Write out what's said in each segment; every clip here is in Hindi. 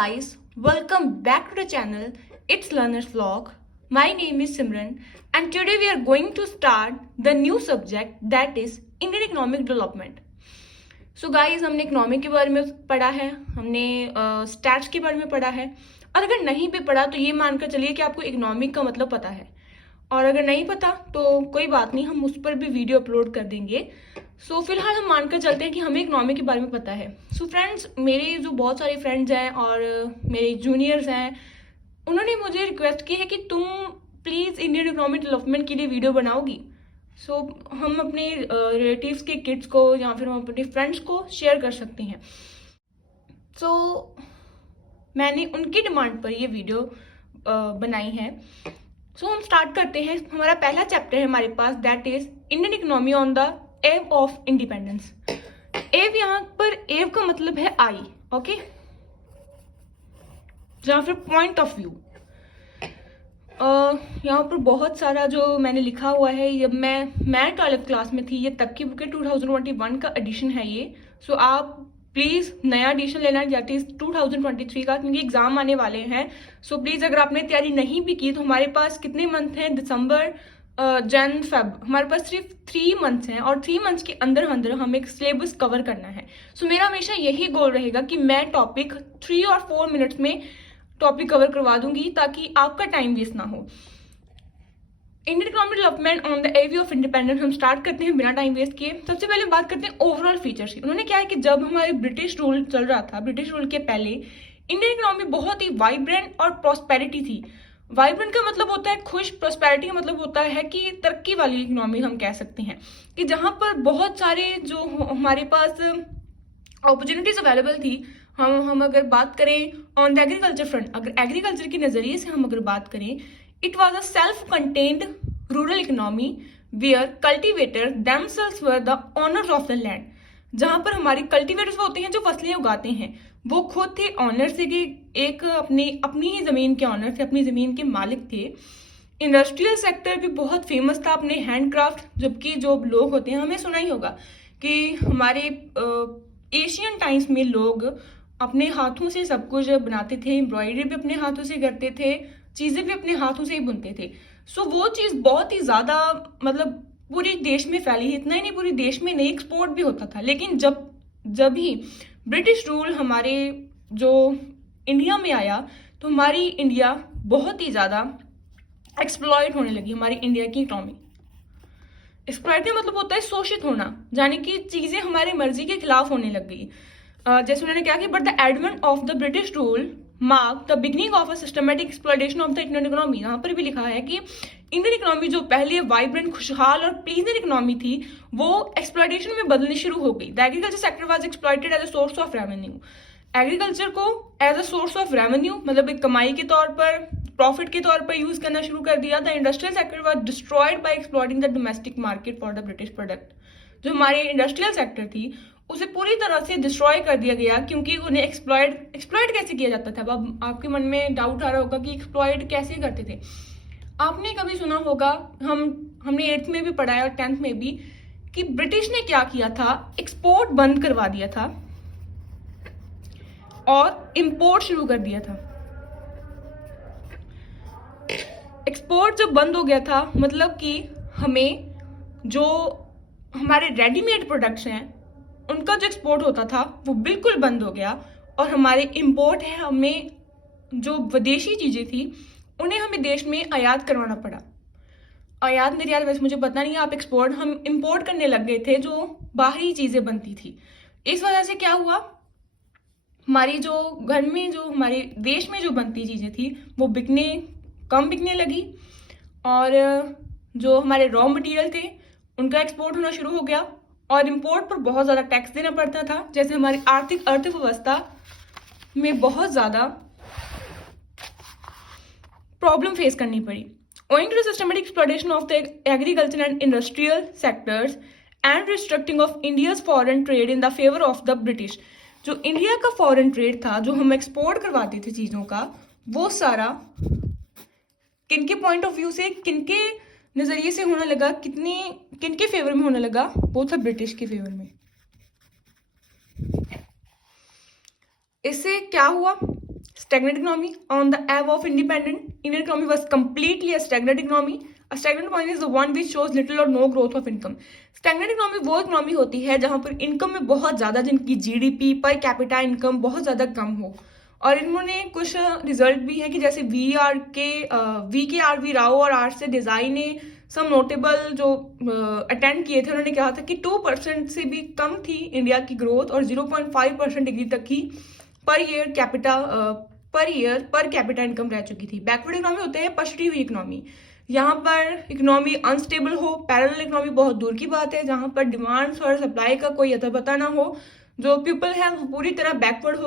guys, welcome back to the channel. It's Learner's Vlog. My name is Simran and today we are going to start the new subject that is Indian Economic Development. So guys, हमने इकोनॉमिक के बारे में पढ़ा है, हमने स्टैट्स के बारे में पढ़ा है और अगर नहीं भी पढ़ा तो ये मानकर चलिए कि आपको इकोनॉमिक का मतलब पता है और अगर नहीं पता तो कोई बात नहीं, हम उस पर भी वीडियो अपलोड कर देंगे। सो फिलहाल हम मानकर चलते हैं कि हमें इकोनॉमी के बारे में पता है। सो फ्रेंड्स, मेरे जो बहुत सारे फ्रेंड्स हैं और मेरे जूनियर्स हैं, उन्होंने मुझे रिक्वेस्ट की है कि तुम प्लीज़ इंडियन इकोनॉमिक डेवलपमेंट के लिए वीडियो बनाओगी। सो हम अपने रिलेटिव्स के किड्स को या फिर हम अपने फ्रेंड्स को शेयर कर सकते हैं। सो मैंने उनकी डिमांड पर ये वीडियो बनाई है। सो हम स्टार्ट करते हैं। हमारा पहला चैप्टर है हमारे पास, that is Indian economy on the eve of independence. Eve यहाँ पर एव का मतलब है आई, ओके, या फिर पॉइंट ऑफ व्यू। यहाँ पर बहुत सारा जो मैंने लिखा हुआ है, जब मैं 12th क्लास में थी, ये तब की बुक है, 2021 का एडिशन है ये। सो आप प्लीज़ नया एडिशन लेना, दैट इज 2023 का, क्योंकि एग्जाम आने वाले हैं। सो प्लीज़ अगर आपने तैयारी नहीं भी की तो हमारे पास कितने मंथ हैं, दिसंबर, जन, फेब, हमारे पास सिर्फ 3 मंथ्स हैं और 3 मंथ्स के अंदर अंदर हमें एक सिलेबस कवर करना है। सो मेरा हमेशा यही गोल रहेगा कि मैं टॉपिक 3 और 4 मिनट्स में टॉपिक कवर करवा दूंगी ताकि आपका टाइम वेस्ट ना हो। Indian economic development on the eve of independence हम स्टार्ट करते हैं बिना टाइम वेस्ट किए। सबसे पहले बात करते हैं ओवरऑल फीचर्स की। उन्होंने क्या है कि जब हमारे ब्रिटिश रूल चल रहा था, ब्रिटिश रूल के पहले इंडियन इकोनॉमी बहुत ही वाइब्रेंट और प्रॉस्पेरिटी थी। वाइब्रेंट का मतलब होता है खुश, प्रॉस्पेरिटी का मतलब होता है कि तरक्की वाली इकोनॉमी हम कह सकते हैं, कि जहाँ पर बहुत सारे जो हमारे पास अपॉर्चुनिटीज अवेलेबल थी। हम अगर बात करें ऑन द एग्रीकल्चर फ्रंट, अगर एग्रीकल्चर के नज़रिए से हम अगर बात करें, it was a self contained rural economy where cultivator themselves were the owners of the land. जहाँ पर हमारी कल्टिवेटर्स होते हैं जो फसलें उगाते हैं, वो खुद थे ऑनर थे, कि एक अपनी ही ज़मीन के ऑनर थे, अपनी ज़मीन के मालिक थे। इंडस्ट्रियल सेक्टर भी बहुत फेमस था अपने हैंडक्राफ्ट, जबकि जो लोग होते हैं, हमें सुना ही होगा कि हमारे एशियन टाइम्स में लोग अपने हाथों से सब कुछ बनाते थे, एम्ब्रॉयडरी भी अपने हाथों से करते थे, चीज़ें भी अपने हाथों से ही बुनते थे। सो वो चीज़ बहुत ही ज़्यादा मतलब पूरे देश में फैली, इतना ही नहीं पूरे देश में नहीं, एक्सपोर्ट भी होता था। लेकिन जब ही ब्रिटिश रूल हमारे जो इंडिया में आया तो हमारी इंडिया बहुत ही ज़्यादा एक्सप्लॉइट होने लगी, हमारी इंडिया की इकोनॉमी। एक्सप्लॉइट का मतलब होता है शोषित होना, यानी कि चीज़ें हमारी मर्जी के खिलाफ होने लग गई। जैसे उन्होंने क्या किया, but the advent of the British rule mark the beginning of a systematic exploitation of the Indian economy. यहाँ पर भी लिखा है कि इंडियन इकोनॉमी जो पहले वाइब्रेंट, खुशहाल और प्लीजेंट इकोनॉमी थी, वो एक्सप्लॉयटेशन में बदलनी शुरू हो गई। The agriculture sector was exploited as a source of revenue. Agriculture को as a source of revenue, मतलब एक कमाई के तौर पर, प्रॉफिट के तौर पर यूज करना शुरू कर दिया। The industrial sector was destroyed by exploiting the domestic market for the British product. जो हमारे इंडस्ट्रियल सेक्टर थी उसे पूरी तरह से डिस्ट्रॉय कर दिया गया, क्योंकि उन्हें एक्सप्लॉइट कैसे किया जाता था। अब आपके मन में डाउट आ रहा होगा कि एक्सप्लॉइट कैसे करते थे। आपने कभी सुना होगा, हमने 8th में भी पढ़ा है और 10th में भी, कि ब्रिटिश ने क्या किया था, एक्सपोर्ट बंद करवा दिया था और इंपोर्ट शुरू कर दिया था। एक्सपोर्ट जब बंद हो गया था, मतलब कि हमें जो हमारे रेडीमेड प्रोडक्ट्स हैं उनका जो एक्सपोर्ट होता था वो बिल्कुल बंद हो गया और हमारे इंपोर्ट है, हमें जो विदेशी चीज़ें थी उन्हें हमें देश में आयात करवाना पड़ा। आयात मेरे यार वैसे मुझे पता नहीं है, आप एक्सपोर्ट, हम इंपोर्ट करने लग गए थे जो बाहरी चीज़ें बनती थी। इस वजह से क्या हुआ, हमारी जो घर में, जो हमारे देश में जो बनती चीज़ें थी वो कम बिकने लगी और जो हमारे रॉ मटेरियल थे उनका एक्सपोर्ट होना शुरू हो गया और इंपोर्ट पर बहुत ज़्यादा टैक्स देना पड़ता था। जैसे हमारी आर्थिक अर्थव्यवस्था में बहुत ज़्यादा प्रॉब्लम फेस करनी पड़ी। Owing to the systematic exploitation of the agriculture and industrial sectors and restricting of India's foreign trade in the favor of the British, जो इंडिया का फॉरेन ट्रेड था, जो हम एक्सपोर्ट करवाते थे चीज़ों का, वो सारा किनके पॉइंट ऑफ व्यू से, किनके नज़रिए से होने लगा, किनके फेवर में होने लगा, वो था ब्रिटिश के फेवर में। इससे क्या हुआ, stagnant economy. On the eve of independence, Indian economy was completely a stagnant economy. A stagnant economy is the one which shows little or no growth of income. Stagnant economy वो इकोनॉमी होती है जहां पर इनकम में बहुत ज़्यादा, जिनकी जीडीपी पर कैपिटा इनकम बहुत ज़्यादा कम हो। और इन्होंने कुछ रिजल्ट भी है कि जैसे वी के आर वी राव और आर से डिजाइन ने सम नोटेबल जो अटेंड किए थे, उन्होंने कहा था कि 2% से भी कम थी इंडिया की ग्रोथ और 0.5% डिग्री तक की per year per capita income रह चुकी थी। बैकवर्ड इकोनॉमी होते हैं पछड़ी हुई इकोनॉमी, यहाँ पर इकोनॉमी अनस्टेबल हो। पैरेलल इकोनॉमी बहुत दूर की बात है, जहाँ पर डिमांड्स और सप्लाई का कोई अता पता ना हो। जो पीपल है वो पूरी तरह बैकवर्ड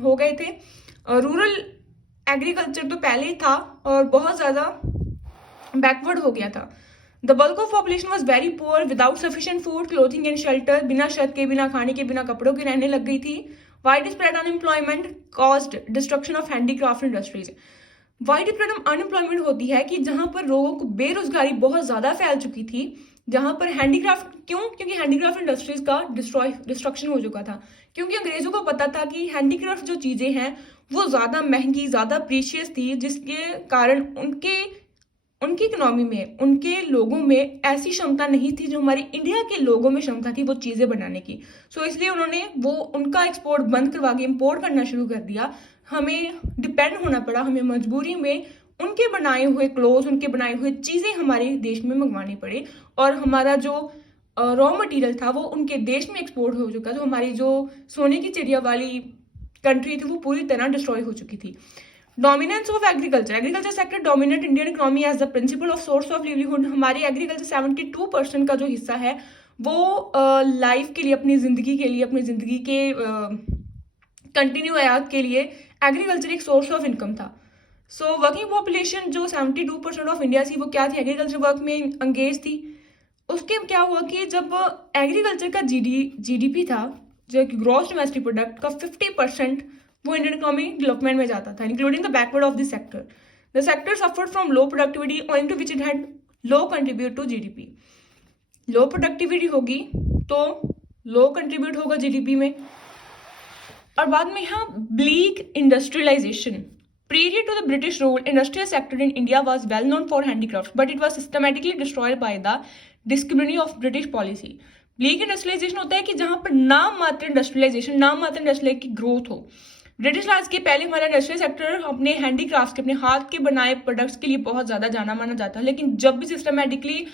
हो गए थे। रूरल एग्रीकल्चर तो पहले ही था और बहुत ज़्यादा बैकवर्ड हो गया था। The bulk of population was very poor without sufficient food, clothing and shelter. बिना छत के, बिना खाने के, बिना कपड़ों के रहने लग गई थी। Wide spread unemployment caused destruction of handicraft industries. Wide spread unemployment होती है कि जहां पर लोगों को बेरोजगारी बहुत ज्यादा फैल चुकी थी, जहां पर हैंडीक्राफ्ट, क्योंकि हैंडीक्राफ्ट इंडस्ट्रीज का डिस्ट्रक्शन हो चुका था। क्योंकि अंग्रेजों को पता था कि हैंडीक्राफ्ट जो चीजें हैं वो ज्यादा महंगी, ज्यादा प्रीशियस थी, जिसके कारण उनकी इकोनॉमी में, उनके लोगों में ऐसी क्षमता नहीं थी जो हमारी इंडिया के लोगों में क्षमता थी वो चीजें बनाने की। सो इसलिए उन्होंने वो उनका एक्सपोर्ट बंद करवा के इम्पोर्ट करना शुरू कर दिया। हमें डिपेंड होना पड़ा, हमें मजबूरी में उनके बनाए हुए क्लोथ, उनके बनाए हुए चीजें हमारे देश में मंगवानी पड़े। और हमारा जो रॉ मटेरियल था वो उनके देश में एक्सपोर्ट हो चुका, जो हमारी जो सोने की चिड़िया वाली कंट्री थी वो पूरी तरह डिस्ट्रॉय हो चुकी थी। Dominance of agriculture sector dominate Indian economy as the principal of source of livelihood. हमारी एग्रीकल्चर 72% का जो हिस्सा है वो लाइफ के लिए, अपनी जिंदगी के कंटिन्यू आयात के लिए एग्रीकल्चर एक सोर्स ऑफ इनकम था। सो वर्किंग पॉपुलेशन जो 72% ऑफ इंडिया थी वो क्या थी, एग्रीकल्चर वर्क में एंगेज थी। उसके क्या हुआ कि जब एग्रीकल्चर का जीडीपी था, जो कि ग्रॉस डोमेस्टिक प्रोडक्ट का 50% वो इंडियन इकोनॉमी डेवलपमेंट में जाता था, including the backward of the sector. The sector suffered from low productivity owing to which it had low contribute to GDP. Low productivity होगी तो लो कंट्रीब्यूट होगा जीडीपी में। और बाद में यहाँ bleak industrialisation. Prior to the British rule, industrial sector in India was well known for handicrafts, but it was systematically destroyed by the discriminatory of British policy. Bleak industrialisation होता है कि जहां पर नाम मात्र इंडस्ट्रियल की ग्रोथ हो। ब्रिटिश राज के पहले हमारा इंडस्ट्रियल सेक्टर अपने हैंडीक्राफ्ट के, अपने हाथ के बनाए प्रोडक्ट्स के लिए बहुत ज्यादा जाना माना जाता है। लेकिन जब भी सिस्टमेटिकली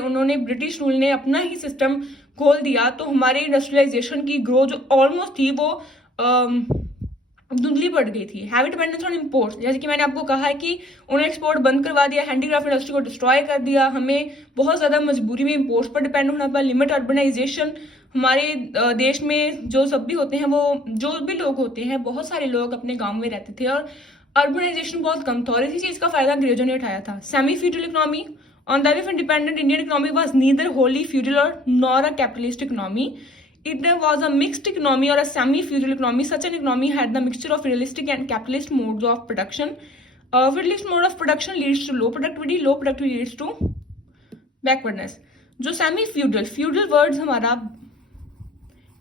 उन्होंने ब्रिटिश रूल ने अपना ही सिस्टम खोल दिया तो हमारे इंडस्ट्रियलाइजेशन की ग्रोथ जो ऑलमोस्ट थी वो धुंधली पड़ गई थी। हैवी डिपेंडेंस ऑन इम्पोर्ट्स, जैसे कि मैंने आपको कहा है कि उन्होंने एक्सपोर्ट बंद करवा दिया, हैंडीक्राफ्ट इंडस्ट्री को डिस्ट्रॉय कर दिया, हमें बहुत ज़्यादा मजबूरी में इम्पोर्ट्स पर डिपेंड होना पड़ा। लिमिट अर्बनाइजेशन, हमारे देश में जो सब भी होते हैं, वो जो भी लोग होते हैं, बहुत सारे लोग अपने गाँव में रहते थे और अर्बनाइजेशन बहुत कम था और इसी चीज़ का फायदा अंग्रेजों ने उठाया था। Semi feudal economy. On the of independent Indian economy was neither wholly feudal और nor a capitalist economy. It was a mixed economy or a semi-feudal economy. Such an economy had the mixture of feudalistic and capitalist modes of production. Feudalist mode of production leads to low productivity leads to backwardness. जो semi-feudal, feudal words हमारा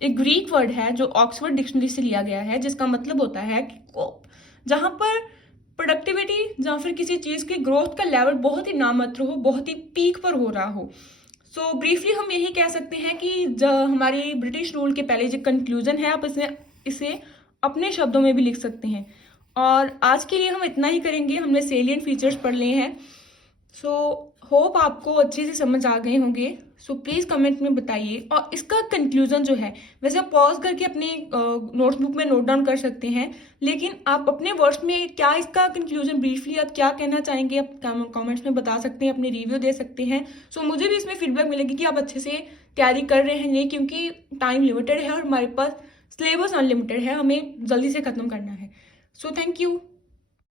एक ग्रीक वर्ड है जो ऑक्सफोर्ड डिक्शनरी से लिया गया है, जिसका मतलब होता है कि जहां पर प्रोडक्टिविटी, जहां फिर किसी चीज की ग्रोथ का लेवल बहुत ही नामात्र हो, बहुत ही पीक पर हो रहा हो। सो ब्रीफली हम यही कह सकते हैं कि हमारी ब्रिटिश रूल के पहले जो कंक्लूजन है, आप इसे अपने शब्दों में भी लिख सकते हैं। और आज के लिए हम इतना ही करेंगे, हमने सेलिएंट फीचर्स पढ़ लिए हैं। सो होप आपको अच्छे से समझ आ गए होंगे। सो प्लीज़ कमेंट में बताइए। और इसका कंक्लूजन जो है, वैसे आप पॉज करके अपनी नोटबुक में नोट डाउन कर सकते हैं, लेकिन आप अपने वर्ड्स में क्या इसका कंक्लूजन ब्रीफली आप क्या कहना चाहेंगे, आप कमेंट्स में बता सकते हैं, अपनी रिव्यू दे सकते हैं। सो मुझे भी इसमें फीडबैक मिलेगी कि आप अच्छे से तैयारी कर रहे हैं, क्योंकि टाइम लिमिटेड है और हमारे पास सिलेबस अनलिमिटेड है, हमें जल्दी से ख़त्म करना है। So thank you.